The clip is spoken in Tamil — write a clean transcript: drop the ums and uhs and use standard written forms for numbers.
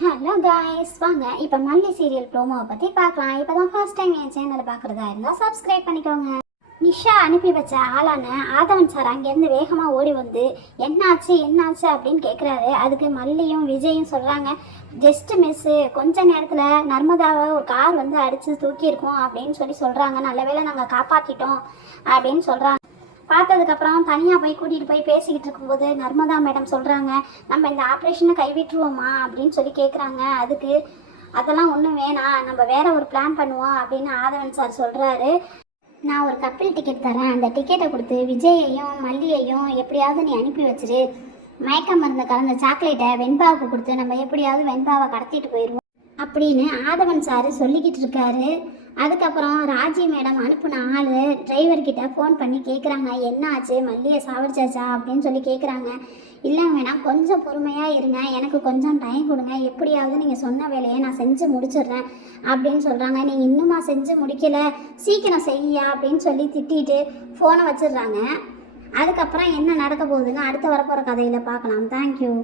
ஹலோ காய்ஸ், வாங்க இப்போ மல்லி சீரியல் ப்ரோமோவை பற்றி பார்க்கலாம். இப்போ தான் ஃபர்ஸ்ட் டைம் என் சேனலை பார்க்குறதா இருந்தால் சப்ஸ்கிரைப் பண்ணிக்கோங்க. நிஷா அனுப்பி வச்ச ஆளான ஆதவன் சார் அங்கேருந்து வேகமாக ஓடி வந்து என்னாச்சு என்னாச்சு அப்படின்னு கேட்குறாரு. அதுக்கு மல்லியும் விஜயும் சொல்கிறாங்க, ஜஸ்ட்டு மிஸ்ஸு, கொஞ்ச நேரத்தில் நர்மதாவை ஒரு கார் வந்து அடித்து தூக்கியிருக்கோம் அப்படின்னு சொல்கிறாங்க. நல்ல வேளை நாங்கள் காப்பாற்றிட்டோம் அப்படின்னு சொல்கிறாங்க. பார்த்ததுக்கப்புறம் தனியாக போய் கூட்டிகிட்டு போய் பேசிக்கிட்டு இருக்கும்போது நர்மதா மேடம் சொல்கிறாங்க, நம்ம இந்த ஆப்ரேஷனை கைவிட்டுருவோமா அப்படின்னு கேட்குறாங்க. அதுக்கு அதெல்லாம் ஒன்றும் வேணாம், நம்ம வேற ஒரு பிளான் பண்ணுவோம் அப்படின்னு ஆதவன் சார் சொல்கிறாரு. நான் ஒரு கப்பில் டிக்கெட் தரேன், அந்த டிக்கெட்டை கொடுத்து விஜயையும் மல்லியையும் எப்படியாவது நீ அனுப்பி வச்சிரு. மயக்க மருந்து கலந்த சாக்லேட்டை வெண்பாவுக்கு கொடுத்து நம்ம எப்படியாவது வெண்பாவை கடத்திட்டு போயிடுவோம் அப்படின்னு ஆதவன் சார் சொல்லிக்கிட்டு இருக்காரு. அதுக்கப்புறம் ராஜி மேடம் அனுப்புன ஆள் டிரைவர்கிட்ட ஃபோன் பண்ணி கேட்குறாங்க, என்ன ஆச்சு, மல்லியை சாவடிச்சாச்சா அப்படின்னு கேட்குறாங்க. இல்லை வேணாம், கொஞ்சம் பொறுமையாக இருங்க, எனக்கு கொஞ்சம் டைம் கொடுங்க, எப்படியாவது நீங்கள் சொன்ன வேலையை நான் செஞ்சு முடிச்சிடுறேன் அப்படின்னு சொல்கிறாங்க. நீங்கள் இன்னுமா செஞ்சு முடிக்கலை, சீக்கிரம் செய்யா அப்படின்னு திட்டிட்டு ஃபோனை வச்சிடுறாங்க. அதுக்கப்புறம் என்ன நடக்க போகுதுன்னு அடுத்த வரப்போகிற கதையில் பார்க்கலாம். தேங்க்யூ.